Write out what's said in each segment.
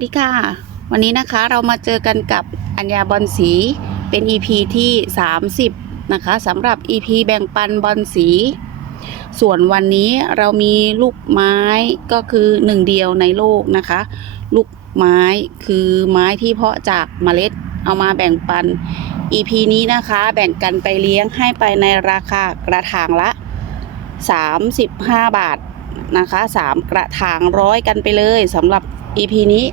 วัสดีค่ะ วันนี้นะคะเรามาเจอกันกับอัญญาบอลสีเป็น EP ที่ 30 นะคะสำหรับ EP แบ่งปันบอลสี ส่วนวันนี้เรามีลูกไม้ก็คือหนึ่งเดียวในโลกนะคะ ลูกไม้คือไม้ที่เพาะจากเมล็ดเอามาแบ่งปัน EP นี้นะคะแบ่งกันไปเลี้ยงให้ไปในราคากระถางละ 35 บาทนะคะ 3 กระถางร้อยกันไปเลยสำหรับ EP นี้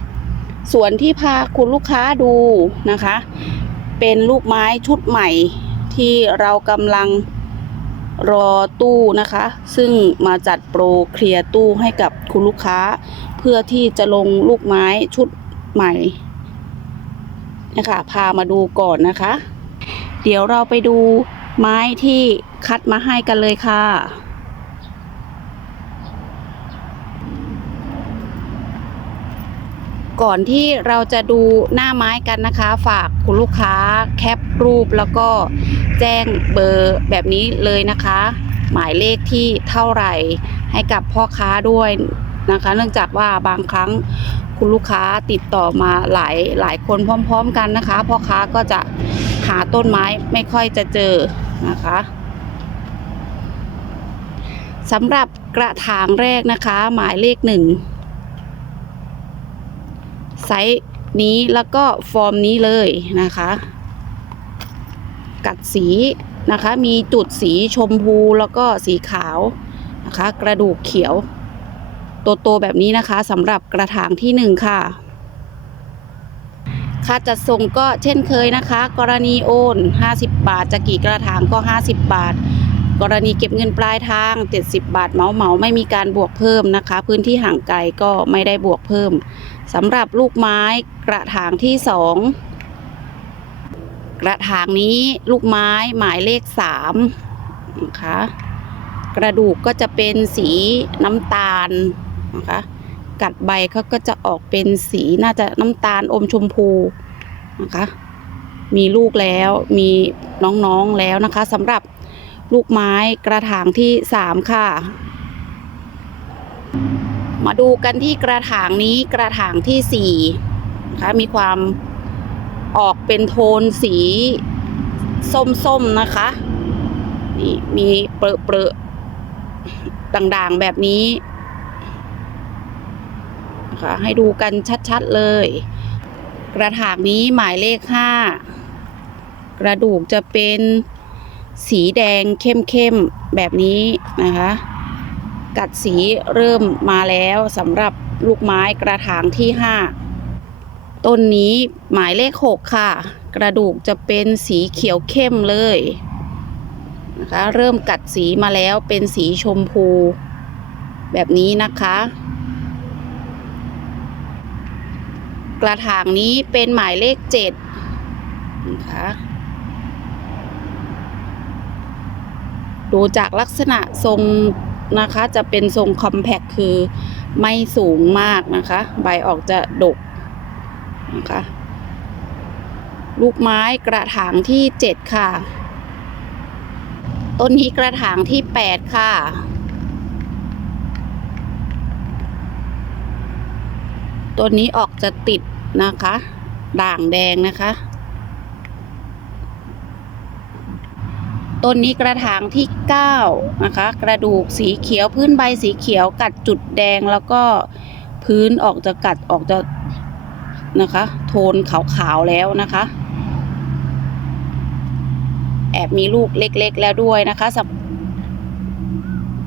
ส่วนที่พาคุณลูกค้าดูนะคะ เป็นลูกไม้ชุดใหม่ที่เรากำลังรอตู้นะคะ ซึ่งมาจัดโปรเคลียร์ตู้ให้กับคุณลูกค้า เพื่อที่จะลงลูกไม้ชุดใหม่นะคะพามาดูก่อนนะคะ เดี๋ยวเราไปดูไม้ที่คัดมาให้กันเลยค่ะ ก่อนที่เราจะดูหน้าไม้กันนะคะ ฝากคุณลูกค้าแคปรูปแล้วก็แจ้งเบอร์แบบนี้เลยนะคะ หมายเลขที่เท่าไหร่ให้กับพ่อค้าด้วยนะคะ เนื่องจากว่าบางครั้งคุณลูกค้าติดต่อมาหลายหลายคนพร้อม ๆ กันนะคะพ่อค้าก็จะหาต้นไม้ไม่ค่อยจะเจอนะคะสำหรับกระถางแรกนะคะ หมายเลขหนึ่ง ไซส์นี้แล้วก็ฟอร์มนี้เลยนะคะ กัดสีนะคะ มีจุดสีชมพูแล้วก็สีขาวนะคะ กระดูกเขียวโตๆแบบนี้นะคะสำหรับกระถางที่หนึ่งค่ะ ค่าจัดส่งก็เช่นเคยนะคะ กรณีโอน 50 บาท จะกี่กระถางก็ 50 บาท กรณีเก็บเงินปลายทาง 70 บาทเหมาเหมาไม่มีการบวกเพิ่มนะคะ พื้นที่ห่างไกลก็ไม่ได้บวกเพิ่มสำหรับลูกไม้กระถางที่สองกระถางนี้ลูกไม้หมายเลขสามนะคะกระดูกก็จะเป็นสีน้ำตาลนะคะกัดใบเขาก็จะออกเป็นสีน่าจะน้ำตาลอมชมพูนะคะมีลูกแล้วมีน้องๆแล้วนะคะสำหรับ ลูกไม้กระถางที่สามค่ะ มาดูกันที่กระถางนี้กระถางที่สี่นะคะมีความออกเป็นโทนสีส้มๆนะคะ นี่มีเปรอะเปรอะด่างๆแบบนี้นะคะให้ดูกันชัดๆเลย กระถางนี้หมายเลขห้ากระดูกจะเป็น สีแดงเข้มๆแบบนี้นะคะ กัดสีเริ่มมาแล้วสำหรับลูกไม้กระถางที่ 5 ต้นนี้หมายเลข 6 ค่ะ กระดูกจะเป็นสีเขียวเข้มเลยนะคะเริ่มกัดสีมาแล้วเป็นสีชมพู แบบนี้นะคะ กระถางนี้เป็นหมายเลข 7 นะคะ ดูจากลักษณะทรงนะคะจะเป็นทรงคอมแพคคือไม่สูงมากนะคะ ใบออกจะดกนะคะ ลูกไม้กระถางที่ 7 ค่ะ ต้นนี้กระถางที่ 8 ค่ะ ต้นนี้ออกจะติดนะคะ ด่างแดงนะคะ ต้นนี้กระถางที่ 9 นะคะ กระดูกสีเขียวพื้นใบสีเขียวกัดจุดแดงแล้วก็พื้นออกจะกัดออกจะนะคะ โทนขาวๆแล้วนะคะ แอบมีลูกเล็กๆแล้วด้วยนะคะส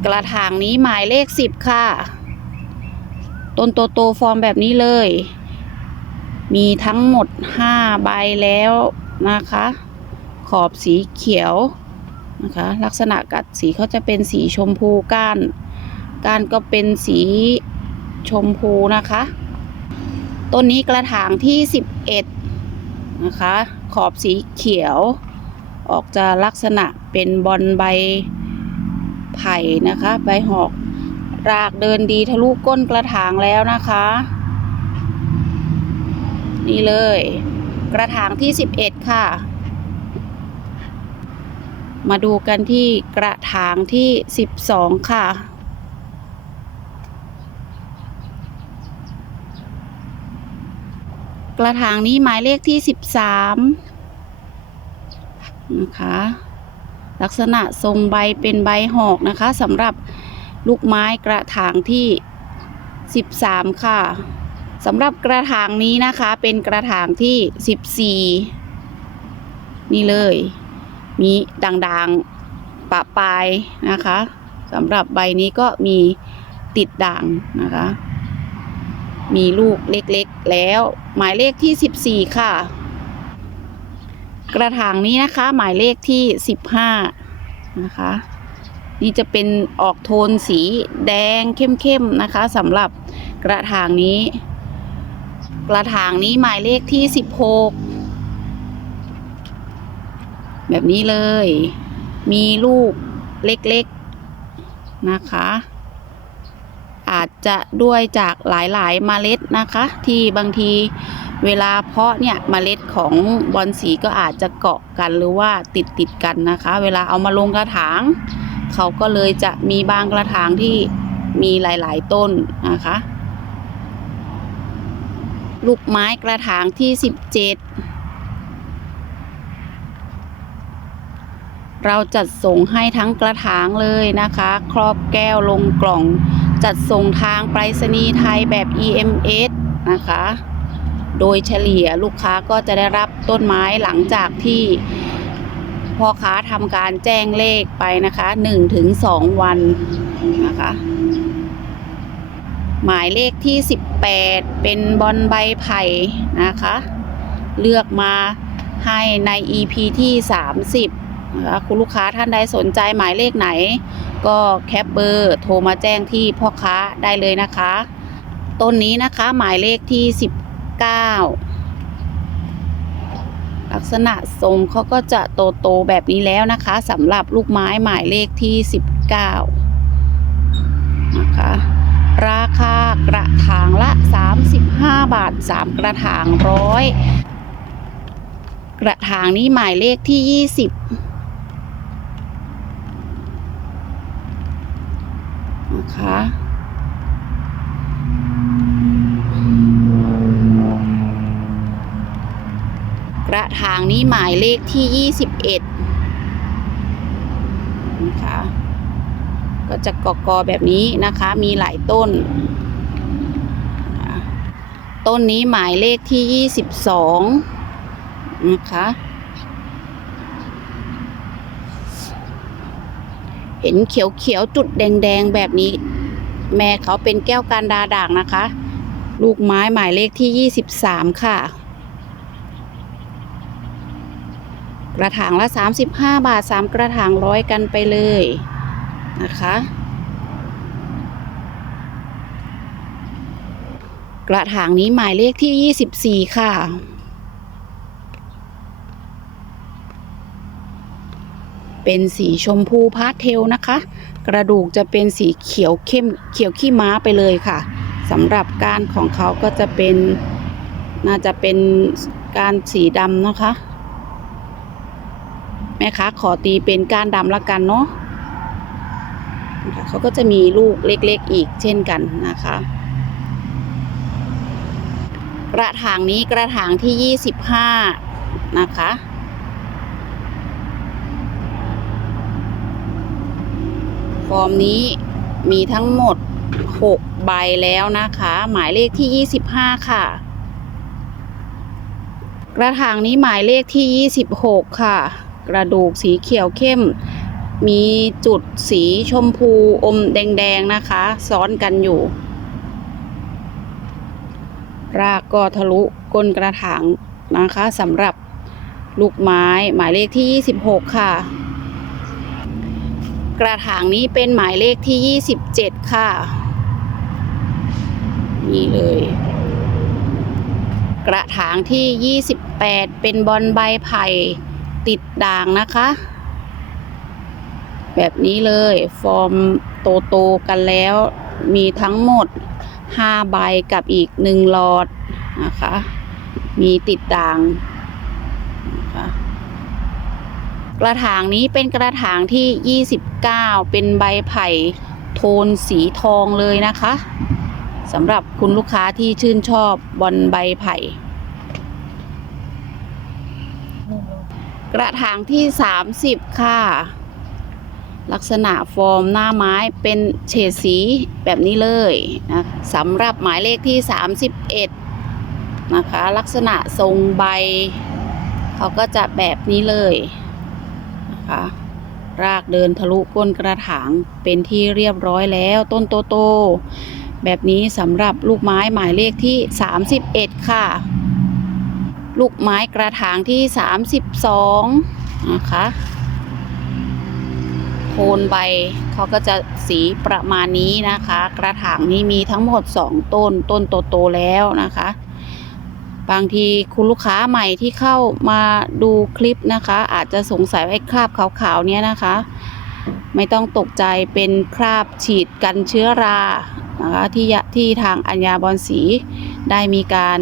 กระถางนี้หมายเลข 10 ค่ะ ต้นโตๆฟอร์มแบบนี้เลย มีทั้งหมด 5 ใบแล้วนะคะ ขอบสีเขียว นะคะ ลักษณะกัดสีเขาจะเป็นสีชมพูก้าน ก้านก็เป็นสีชมพูนะคะ ต้นนี้กระถางที่ 11 นะคะ ขอบสีเขียว ออกจะลักษณะเป็นบอลใบไผ่นะคะ ใบหอก รากเดินดีทะลุก้นกระถางแล้วนะคะ นี่เลย กระถางที่ 11 ค่ะ มาดูกันที่กระถางที่ 12 ค่ะ กระถางนี้หมายเลขที่สิบสามนะคะ ลักษณะทรงใบเป็นใบหอกนะคะสำหรับลูกไม้กระถางที่ 13 ค่ะสำหรับกระถางนี้นะคะเป็นกระถางที่ 14 นี่เลย มีด่างๆปะปลายนะคะสำหรับใบนี้ก็มีติดด่างนะคะ มีลูกเล็กๆแล้ว หมายเลขที่ 14 ค่ะ กระถางนี้นะคะ หมายเลขที่ 15 นะคะ นี่จะเป็นออกโทนสีแดงเข้มๆนะคะสำหรับกระถางนี้ กระถางนี้หมายเลขที่ 16 แบบนี้เลย มีลูกเล็กๆนะคะ อาจจะด้วยจากหลายๆเมล็ดนะคะ ที่บางทีเวลาเพาะเนี่ยเมล็ดของบอนสีก็อาจจะเกาะกันหรือว่าติดติดกันนะคะ เวลาเอามาลงกระถาง เขาก็เลยจะมีบางกระถางที่มีหลาย ๆ ต้นนะคะ ลูกไม้กระถางที่ 17 เราจัดส่งให้ทั้งกระถางเลยนะคะ ครอบแก้วลงกล่อง จัดส่งทางไปรษณีย์ไทยแบบ EMS นะคะ โดยเฉลี่ยลูกค้าก็จะได้รับต้นไม้หลังจากที่พ่อค้าทำการแจ้งเลขไปนะคะ 1-2 วันนะคะ หมายเลขที่ 18 เป็นบอลใบไผ่นะคะ เลือกมาให้ใน EP ที่ 30 นะคะคุณลูกค้าท่านใดสนใจหมายเลขไหน ก็แคปเบอร์โทรมาแจ้งที่พ่อค้าได้เลยนะคะ ต้นนี้นะคะหมายเลขที่ 19 ลักษณะทรงเขาก็จะโตโตแบบนี้แล้วนะคะสำหรับลูกไม้หมายเลขที่ 19 นะคะราคากระถางละ 35 บาท 3 กระถางร้อยกระถางนี้หมายเลขที่ 20 นะคะ กระถางนี้หมายเลขที่ 21 นะคะ ก็จะกอกอแบบนี้นะคะ มีหลายต้น ต้นนี้หมายเลขที่ 22 นะคะ เห็นเขียวๆจุดแดงๆแบบนี้ แม่เขาเป็นแก้วการดาด่างนะคะ ลูกไม้หมายเลขที่ 23 ค่ะ กระถางละ 35 บาท 3 กระถางร้อยกันไปเลยนะคะ กระถางนี้หมายเลขที่ 24 ค่ะ เป็นสีชมพูพาสเทลนะคะ กระดูกจะเป็นสีเขียวเข้มเขียวขี้ม้าไปเลยค่ะสำหรับก้านของเขาก็จะเป็นน่าจะเป็นก้านสีดำนะคะ แม่ค้าขอตีเป็นก้านดำละกันเนาะนะคะเขาก็จะมีลูกเล็กๆอีกเช่นกันนะคะ กระถางนี้กระถางที่ 25 นะคะ ฟอร์มนี้มีทั้งหมด 6 ใบแล้วนะคะ หมายเลขที่ 25 ค่ะ กระถางนี้หมายเลขที่ 26 ค่ะ กระดูกสีเขียวเข้ม มีจุดสีชมพูอมแดงๆนะคะ ซ้อนกันอยู่ รากก็ทะลุก้นกระถางนะคะสำหรับลูกไม้หมายเลขที่ 26 ค่ะ กระถางนี้เป็นหมายเลขที่ 27 ค่ะ นี่เลย กระถางที่ 28 เป็นบอลใบไผ่ติดด่างนะคะ แบบนี้เลย ฟอร์มโตๆกันแล้ว มีทั้งหมด 5 ใบกับอีก 1 หลอดนะคะ มีติดด่าง กระถางนี้เป็นกระถางที่ 29 เป็นใบไผ่โทนสีทองเลยนะคะสำหรับคุณลูกค้าที่ชื่นชอบบอลใบไผ่ กระถางที่ 30 ค่ะ ลักษณะฟอร์มหน้าไม้เป็นเฉดสีแบบนี้เลยนะสำหรับหมายเลขที่ 31 นะคะ ลักษณะทรงใบ เขาก็จะแบบนี้เลย นะคะ รากเดินทะลุก้นกระถางเป็นที่เรียบร้อยแล้วต้นโตๆแบบนี้สำหรับลูกไม้หมายเลขที่ 31 ค่ะ ลูกไม้กระถางที่ 32 นะคะโคนใบเขาก็จะสีประมาณนี้นะคะ กระถางนี้มีทั้งหมด 2 ต้นต้นโตๆแล้วนะคะ บางทีคุณลูกค้าใหม่ที่เข้ามาดูคลิปนะคะ อาจจะสงสัยว่าไอ้คราบขาวๆเนี้ยนะคะ ไม่ต้องตกใจเป็นคราบฉีดกันเชื้อรานะคะที่ที่ทางอัญญาบอนสีได้มีการ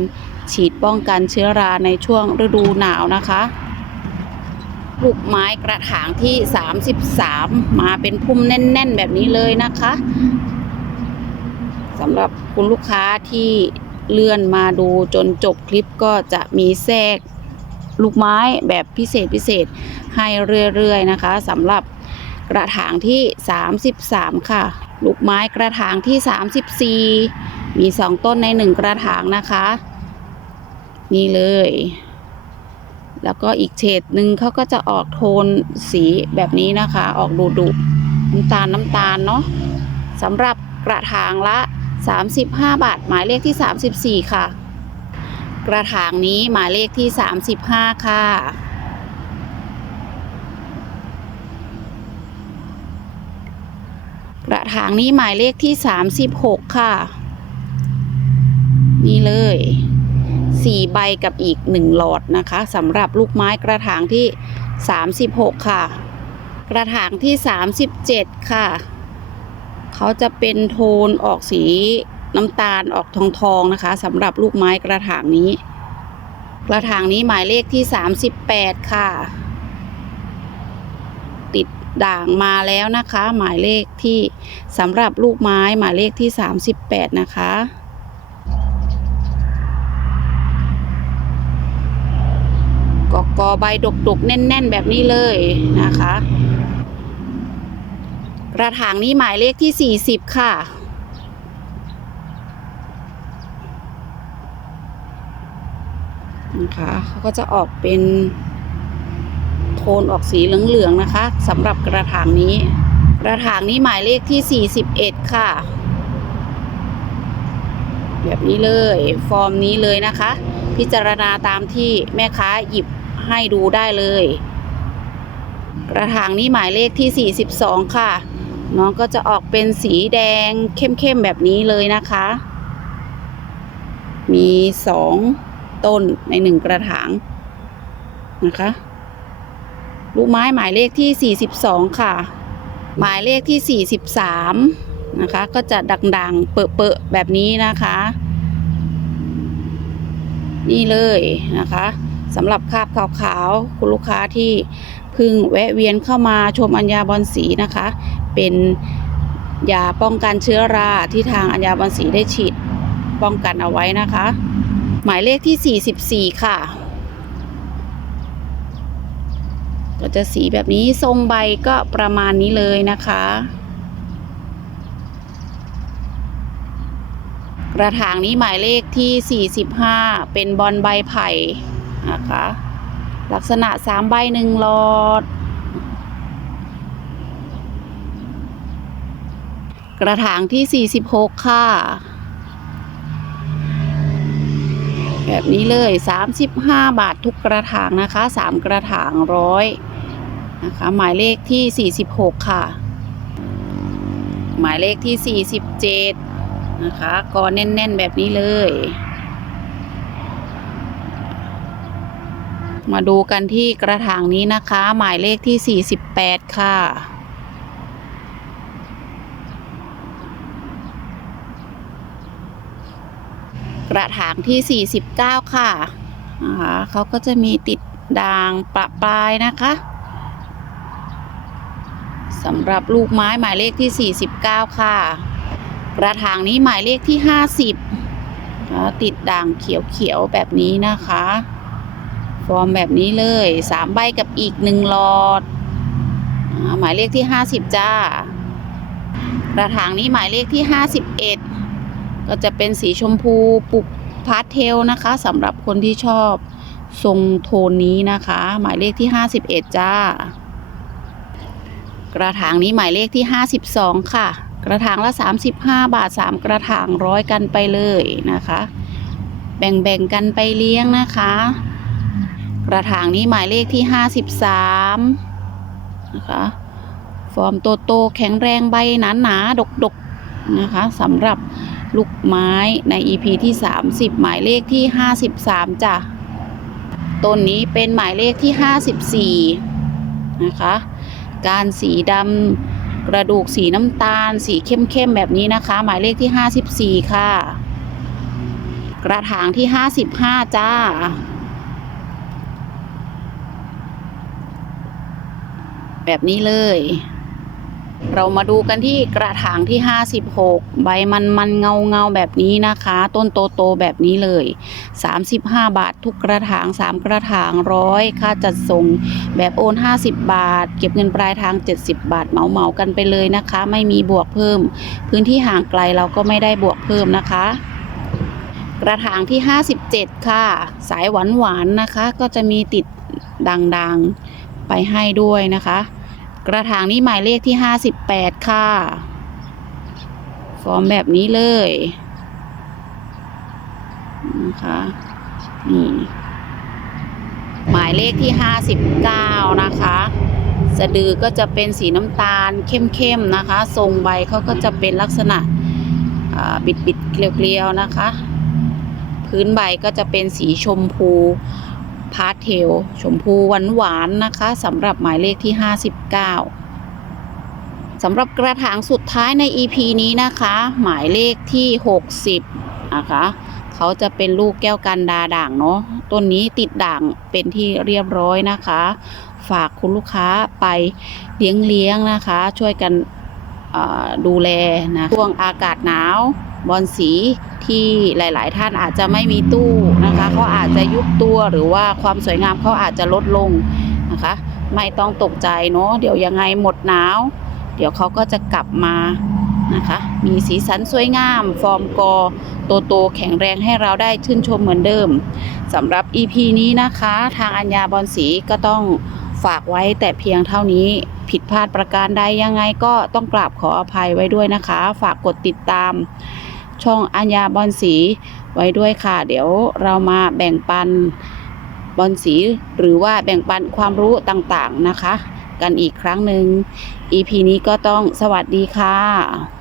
ฉีดป้องกันเชื้อราในช่วงฤดูหนาวนะคะปลูกไม้กระถางที่ 33 มาเป็นพุ่มแน่น ๆ แบบนี้เลยนะคะสำหรับคุณลูกค้าที่ เลื่อนมาดูจนจบคลิปก็จะมีแทรกลูกไม้แบบพิเศษพิเศษให้เรื่อยๆนะคะสำหรับกระถางที่ 33 ค่ะ ลูกไม้กระถางที่ 34 มี 2 ต้นใน 1 กระถางนะคะ นี่เลย แล้วก็อีกเฉดหนึ่งเขาก็จะออกโทนสีแบบนี้นะคะ ออกดุดุน้ำตาลน้ำตาลเนาะสำหรับกระถางละ 35 บาท หมายเลขที่ 34 ค่ะ กระถางนี้หมายเลขที่ 35 ค่ะ กระถางนี้หมายเลขที่ 36 ค่ะ นี่เลยสี่ใบกับอีกหนึ่งหลอดนะคะสำหรับลูกไม้กระถางที่ 36 ค่ะ กระถางที่ 37 ค่ะ เขาจะเป็นโทนออกสีน้ำตาลออกทองทองๆนะคะสำหรับลูกไม้กระถางนี้ กระถางนี้หมายเลขที่ 38 ค่ะ ติดด่างมาแล้วนะคะ หมายเลขที่สำหรับลูกไม้หมายเลขที่ 38 นะคะกอกอใบดกๆแน่น ๆ แบบนี้เลยนะคะ กระถางนี้หมายเลขที่ 40 ค่ะ นะคะเขาก็จะออกเป็นโทนออกสีเหลืองๆนะคะสำหรับกระถางนี้ กระถางนี้หมายเลขที่ 41 ค่ะ แบบนี้เลย ฟอร์มนี้เลยนะคะ พิจารณาตามที่แม่ค้าหยิบให้ดูได้เลยกระถางนี้หมายเลขที่ 42 ค่ะ น้องก็จะออกเป็นสีแดงเข้มๆแบบนี้เลยนะคะ มีสองต้นในหนึ่งกระถางนะคะลูกไม้หมายเลขที่ 42 ค่ะ หมายเลขที่ 43 นะคะ ก็จะดังๆ เปอะๆแบบนี้นะคะ นี่เลยนะคะสำหรับคาบขาวๆ คุณลูกค้าที่เพึ่งแวะเวียนเข้ามาชมอัญญาบอนสีนะคะ เป็นยาป้องกันเชื้อราที่ทางอัญญาบอนสีได้ฉีดป้องกันเอาไว้นะคะ หมายเลขที่ 44 ค่ะ ก็จะสีแบบนี้ทรงใบก็ประมาณนี้เลยนะคะ กระถางนี้หมายเลขที่ 45 เป็นบอลใบไผ่นะคะ ลักษณะ 3 ใบหนึ่งหลอด กระถางที่ 46 ค่ะ แบบนี้เลย 35 บาททุกกระถางนะคะ 3 กระถางร้อยนะคะ หมายเลขที่ 46 ค่ะ หมายเลขที่ 47 นะคะกอแน่นๆแบบนี้เลยมาดูกันที่กระถางนี้นะคะ หมายเลขที่ 48 ค่ะ กระถางที่ 49 ค่ะนะคะเขาก็จะมีติดด่างประปรายนะคะสำหรับลูกไม้หมายเลขที่ 49 ค่ะ กระถางนี้หมายเลขที่ 50นะติดด่างเขียวๆแบบนี้นะคะ ฟอร์มแบบนี้เลยสามใบกับอีกหนึ่งหลอดหมายเลขที่ห้าสิบจ้ากระถางนี้หมายเลขที่ห้าสิบเอ็ด ก็จะเป็นสีชมพูปุกพาสเทลนะคะสำหรับคนที่ชอบทรงโทนนี้นะคะ หมายเลขที่ห้าสิบเอ็ดจ้า กระถางนี้หมายเลขที่ห้าสิบสองค่ะ กระถางละสามสิบห้าบาทสามกระถางร้อยกันไปเลยนะคะ แบ่งๆกันไปเลี้ยงนะคะ กระถางนี้หมายเลขที่ห้าสิบสามนะคะ ฟอร์มโตโตแข็งแรงใบหนาหนาดกดกๆนะคะสำหรับ ลูกไม้ใน EP ที่ 30 หมายเลขที่ 53จ้ะต้นนี้เป็นหมายเลขที่ 54 นะคะ การสีดำกระดูกสีน้ำตาล สีเข้มๆแบบนี้นะคะ หมายเลขที่ 54 ค่ะ กระถางที่ 55 จ้าแบบนี้เลย เรามาดูกันที่กระถางที่ 56 ใบมันมันเงาเงาๆแบบนี้นะคะ ต้นโตโตๆแบบนี้เลย 35 บาททุกกระถาง 3 กระถางร้อยค่าจัดส่งแบบโอน 50 บาท เก็บเงินปลายทาง 70 บาทเหมาเหมาๆกันไปเลยนะคะ ไม่มีบวกเพิ่ม พื้นที่ห่างไกลเราก็ไม่ได้บวกเพิ่มนะคะ กระถางที่ 57 ค่ะ สายหวานหวานๆนะคะ ก็จะมีติดดังๆไปให้ด้วยนะคะ กระถางนี้หมายเลขที่58ค่ะ ฟอร์มแบบนี้เลยนะคะนี่หมายเลขที่59นะคะ สะดือก็จะเป็นสีน้ำตาลเข้มๆนะคะ ทรงใบเขาก็จะเป็นลักษณะบิดบิดๆเกลียวๆนะคะ พื้นใบก็จะเป็นสีชมพู พาสเทล ชมพูหวานๆนะคะสำหรับหมายเลขที่ 59สำหรับกระถางสุดท้ายใน EP นี้นะคะ หมายเลขที่ 60 นะคะเขาจะเป็นลูกแก้วกันดาด่างเนาะต้นนี้ติดด่างเป็นที่เรียบร้อยนะคะ ฝากคุณลูกค้าไปเลี้ยงเลี้ยงนะคะ ช่วยกันดูแลนะช่วงอากาศหนาว บอลสีที่หลาย ๆ ท่านอาจจะไม่มีตู้นะคะเขาอาจจะยุบตัวหรือว่าความสวยงามเขาอาจจะลดลงนะคะ ไม่ต้องตกใจเนาะเดี๋ยวยังไงหมดหนาว เดี๋ยวเขาก็จะกลับมานะคะ มีสีสันสวยงาม ฟอร์มกอโตโตแข็งแรงให้เราได้ชื่นชมเหมือนเดิมสำหรับ EP นี้นะคะ ทางอัญญาบอลสีก็ต้องฝากไว้แต่เพียงเท่านี้ผิดพลาดประการใดยังไงก็ต้องกราบขออภัยไว้ด้วยนะคะ ฝากกดติดตาม ช่องอัญญาบอลสีไว้ด้วยค่ะ เดี๋ยวเรามาแบ่งปันบอลสีหรือว่าแบ่งปันความรู้ต่างๆนะคะ กันอีกครั้งหนึ่ง EP นี้ก็ต้องสวัสดีค่ะ